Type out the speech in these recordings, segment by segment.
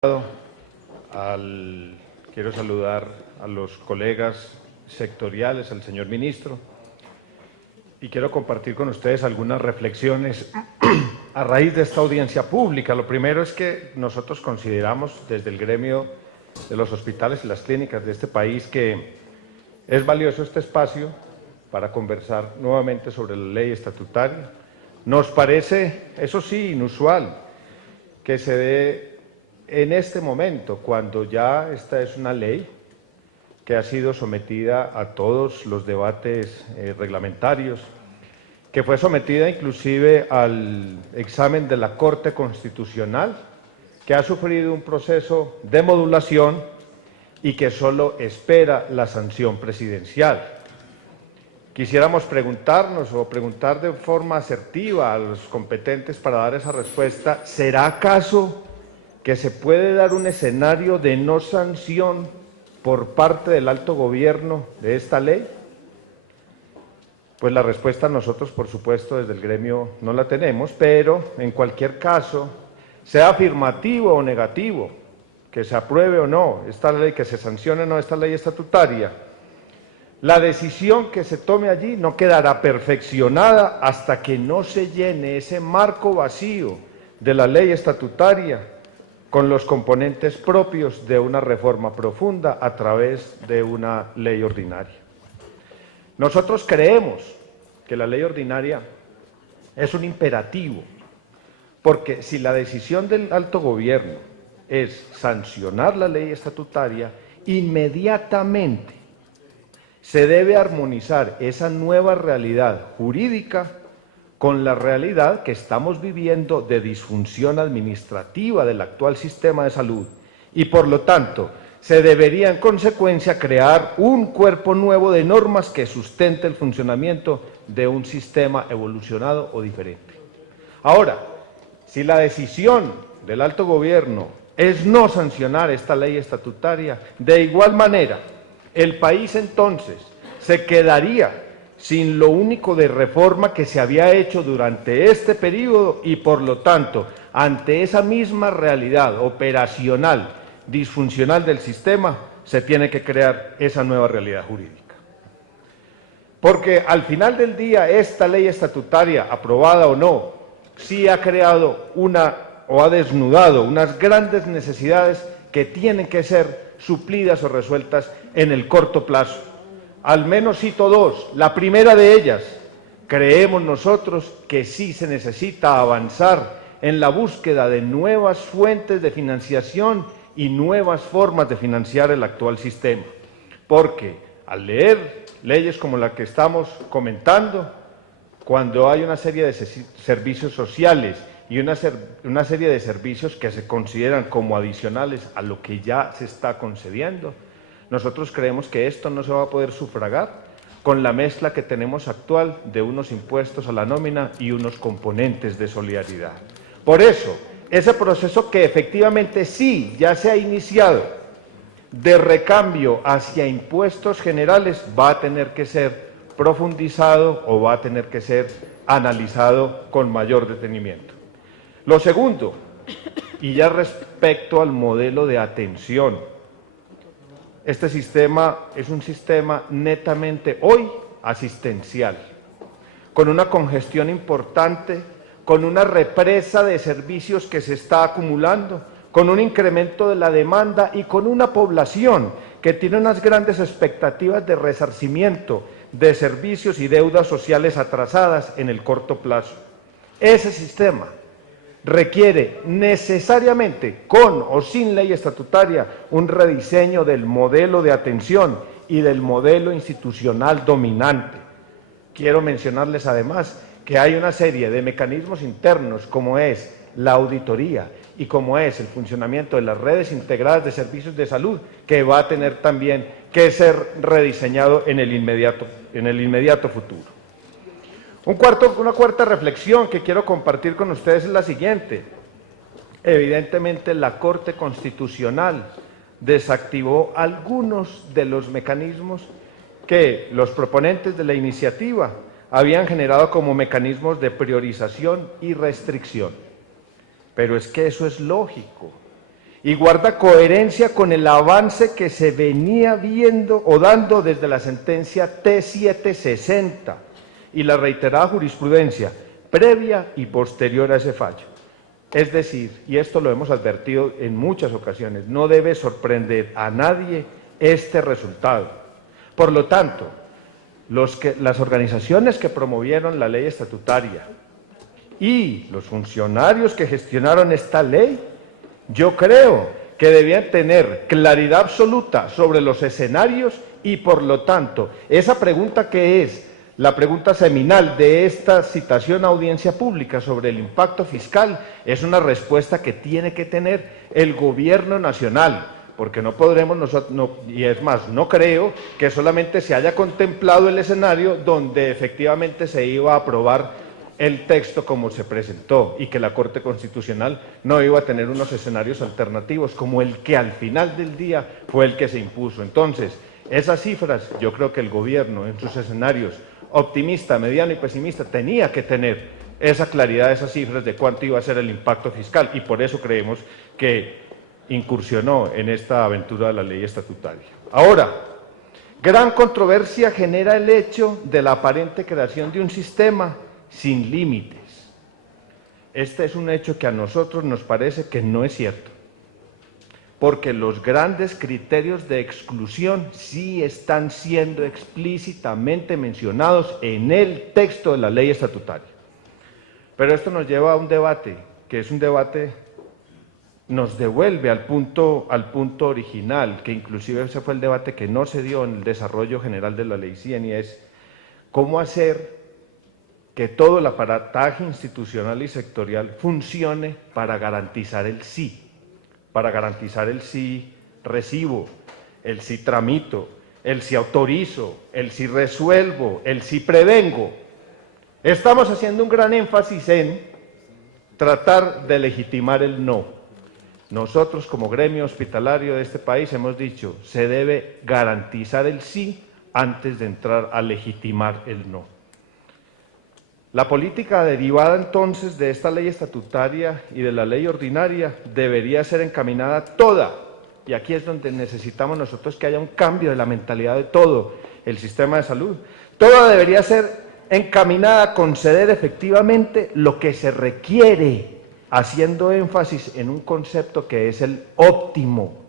Quiero saludar a los colegas sectoriales, al señor ministro, y quiero compartir con ustedes algunas reflexiones a raíz de esta audiencia pública. Lo primero es que nosotros consideramos desde el gremio de los hospitales y las clínicas de este país que es valioso este espacio para conversar nuevamente sobre la ley estatutaria. Nos parece, eso sí, inusual que se dé en este momento, cuando ya esta es una ley que ha sido sometida a todos los debates reglamentarios, que fue sometida inclusive al examen de la Corte Constitucional, que ha sufrido un proceso de modulación y que solo espera la sanción presidencial. Quisiéramos preguntarnos o preguntar de forma asertiva a los competentes para dar esa respuesta: ¿será acaso que se puede dar un escenario de no sanción por parte del alto gobierno de esta ley? Pues la respuesta nosotros, por supuesto, desde el gremio no la tenemos, pero en cualquier caso, sea afirmativo o negativo, que se apruebe o no esta ley, que se sancione o no esta ley estatutaria, la decisión que se tome allí no quedará perfeccionada hasta que no se llene ese marco vacío de la ley estatutaria con los componentes propios de una reforma profunda a través de una ley ordinaria. Nosotros creemos que la ley ordinaria es un imperativo, porque si la decisión del alto gobierno es sancionar la ley estatutaria, inmediatamente se debe armonizar esa nueva realidad jurídica con la realidad que estamos viviendo de disfunción administrativa del actual sistema de salud, y por lo tanto se debería en consecuencia crear un cuerpo nuevo de normas que sustente el funcionamiento de un sistema evolucionado o diferente. Ahora, si la decisión del alto gobierno es no sancionar esta ley estatutaria, de igual manera el país entonces se quedaría sin lo único de reforma que se había hecho durante este periodo y, por lo tanto, ante esa misma realidad operacional, disfuncional del sistema, se tiene que crear esa nueva realidad jurídica. Porque al final del día, esta ley estatutaria, aprobada o no, sí ha creado o ha desnudado unas grandes necesidades que tienen que ser suplidas o resueltas en el corto plazo. Al menos cito dos. La primera de ellas, creemos nosotros que sí se necesita avanzar en la búsqueda de nuevas fuentes de financiación y nuevas formas de financiar el actual sistema. Porque al leer leyes como la que estamos comentando, cuando hay una serie de servicios sociales y una serie de servicios que se consideran como adicionales a lo que ya se está concediendo, nosotros creemos que esto no se va a poder sufragar con la mezcla que tenemos actual de unos impuestos a la nómina y unos componentes de solidaridad. Por eso, ese proceso que efectivamente sí ya se ha iniciado de recambio hacia impuestos generales va a tener que ser profundizado o va a tener que ser analizado con mayor detenimiento. Lo segundo, y ya respecto al modelo de atención, este sistema es un sistema netamente hoy asistencial, con una congestión importante, con una represa de servicios que se está acumulando, con un incremento de la demanda y con una población que tiene unas grandes expectativas de resarcimiento de servicios y deudas sociales atrasadas en el corto plazo. Ese sistema requiere necesariamente, con o sin ley estatutaria, un rediseño del modelo de atención y del modelo institucional dominante. Quiero mencionarles además que hay una serie de mecanismos internos, como es la auditoría y como es el funcionamiento de las redes integradas de servicios de salud, que va a tener también que ser rediseñado en el inmediato futuro. Una cuarta reflexión que quiero compartir con ustedes es la siguiente. Evidentemente, la Corte Constitucional desactivó algunos de los mecanismos que los proponentes de la iniciativa habían generado como mecanismos de priorización y restricción. Pero es que eso es lógico. y guarda coherencia con el avance que se venía viendo o dando desde la sentencia T760 y la reiterada jurisprudencia previa y posterior a ese fallo. Es decir, y esto lo hemos advertido en muchas ocasiones, no debe sorprender a nadie este resultado. Por lo tanto, las organizaciones que promovieron la ley estatutaria y los funcionarios que gestionaron esta ley, yo creo que debían tener claridad absoluta sobre los escenarios y, por lo tanto, esa pregunta que es la pregunta seminal de esta citación a audiencia pública sobre el impacto fiscal es una respuesta que tiene que tener el Gobierno Nacional, porque no podremos nosotros, y es más, no creo que solamente se haya contemplado el escenario donde efectivamente se iba a aprobar el texto como se presentó y que la Corte Constitucional no iba a tener unos escenarios alternativos como el que al final del día fue el que se impuso. Entonces, esas cifras, yo creo que el Gobierno en sus escenarios optimista, mediano y pesimista tenía que tener esa claridad, esas cifras de cuánto iba a ser el impacto fiscal y por eso creemos que incursionó en esta aventura de la ley estatutaria. Ahora, gran controversia genera el hecho de la aparente creación de un sistema sin límites. Este es un hecho que a nosotros nos parece que no es cierto, porque los grandes criterios de exclusión sí están siendo explícitamente mencionados en el texto de la ley estatutaria. Pero esto nos lleva a un debate, que es un debate, nos devuelve al punto original, que inclusive ese fue el debate que no se dio en el desarrollo general de la Ley 100, y es cómo hacer que todo el aparataje institucional y sectorial funcione para garantizar el sí. Para garantizar el sí recibo, el sí tramito, el sí autorizo, el sí resuelvo, el sí prevengo. Estamos haciendo un gran énfasis en tratar de legitimar el no. Nosotros como gremio hospitalario de este país hemos dicho, se debe garantizar el sí antes de entrar a legitimar el no. La política derivada entonces de esta ley estatutaria y de la ley ordinaria debería ser encaminada toda, y aquí es donde necesitamos nosotros que haya un cambio de la mentalidad de todo el sistema de salud, toda debería ser encaminada a conceder efectivamente lo que se requiere, haciendo énfasis en un concepto que es el óptimo.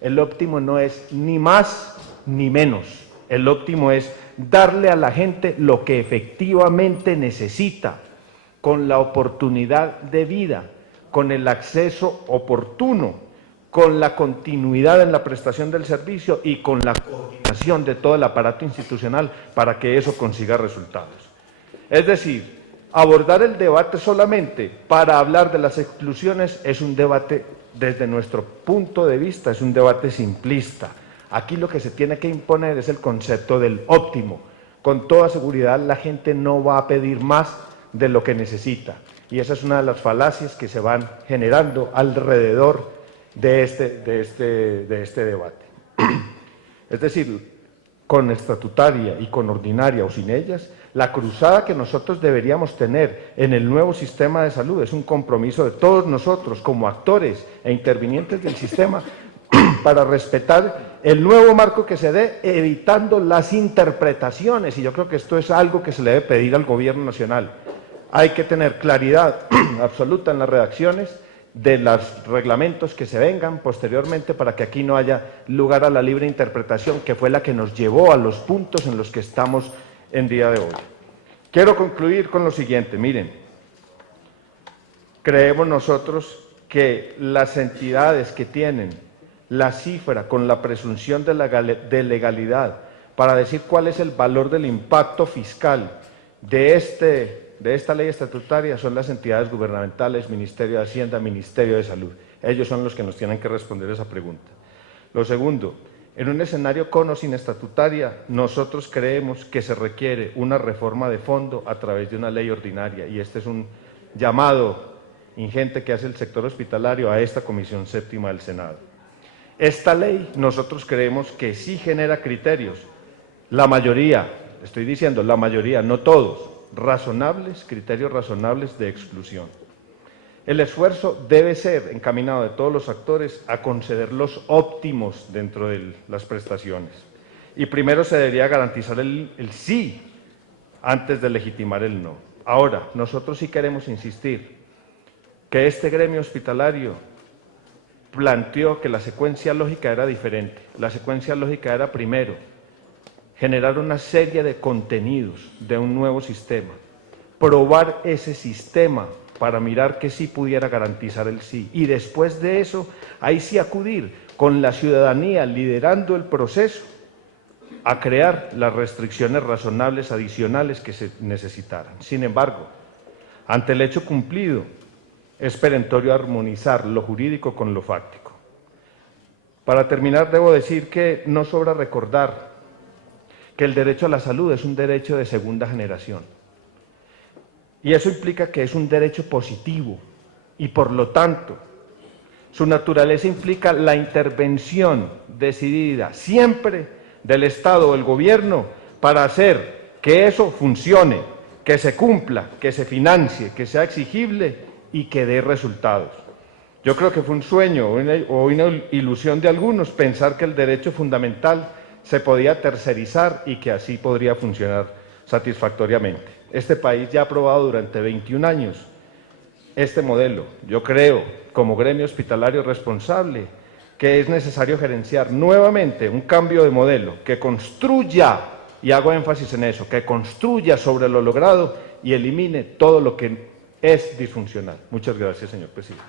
El óptimo no es ni más ni menos, el óptimo es darle a la gente lo que efectivamente necesita, con la oportunidad de vida, con el acceso oportuno, con la continuidad en la prestación del servicio y con la coordinación de todo el aparato institucional para que eso consiga resultados. Es decir, abordar el debate solamente para hablar de las exclusiones es un debate, desde nuestro punto de vista, es un debate simplista. Aquí lo que se tiene que imponer es el concepto del óptimo. Con toda seguridad la gente no va a pedir más de lo que necesita. Y esa es una de las falacias que se van generando alrededor de este debate. Es decir, con estatutaria y con ordinaria o sin ellas, la cruzada que nosotros deberíamos tener en el nuevo sistema de salud es un compromiso de todos nosotros como actores e intervinientes del sistema para respetar el nuevo marco que se dé, evitando las interpretaciones, y yo creo que esto es algo que se le debe pedir al Gobierno Nacional. Hay que tener claridad absoluta en las redacciones de los reglamentos que se vengan posteriormente para que aquí no haya lugar a la libre interpretación, que fue la que nos llevó a los puntos en los que estamos en día de hoy. Quiero concluir con lo siguiente, miren, creemos nosotros que las entidades que tienen la cifra con la presunción de legalidad para decir cuál es el valor del impacto fiscal de esta ley estatutaria son las entidades gubernamentales, Ministerio de Hacienda, Ministerio de Salud. Ellos son los que nos tienen que responder esa pregunta. Lo segundo, en un escenario con o sin estatutaria, nosotros creemos que se requiere una reforma de fondo a través de una ley ordinaria, y este es un llamado ingente que hace el sector hospitalario a esta Comisión Séptima del Senado. Esta ley nosotros creemos que sí genera criterios, la mayoría, estoy diciendo la mayoría, no todos, razonables, criterios razonables de exclusión. El esfuerzo debe ser encaminado de todos los actores a conceder los óptimos dentro de las prestaciones. Y primero se debería garantizar el sí antes de legitimar el no. Ahora, nosotros sí queremos insistir que este gremio hospitalario planteó que la secuencia lógica era diferente. La secuencia lógica era, primero, generar una serie de contenidos de un nuevo sistema, probar ese sistema para mirar que sí pudiera garantizar el sí, y después de eso, ahí sí acudir con la ciudadanía liderando el proceso a crear las restricciones razonables adicionales que se necesitaran. Sin embargo, ante el hecho cumplido, es perentorio armonizar lo jurídico con lo fáctico. Para terminar, debo decir que no sobra recordar que el derecho a la salud es un derecho de segunda generación. Y eso implica que es un derecho positivo y, por lo tanto, su naturaleza implica la intervención decidida siempre del Estado o el Gobierno para hacer que eso funcione, que se cumpla, que se financie, que sea exigible y que dé resultados. Yo creo que fue un sueño o una ilusión de algunos pensar que el derecho fundamental se podía tercerizar y que así podría funcionar satisfactoriamente. Este país ya ha probado durante 21 años este modelo. Yo creo, como gremio hospitalario responsable, que es necesario gerenciar nuevamente un cambio de modelo que construya, y hago énfasis en eso, que construya sobre lo logrado y elimine todo lo que es disfuncional. Muchas gracias, señor presidente.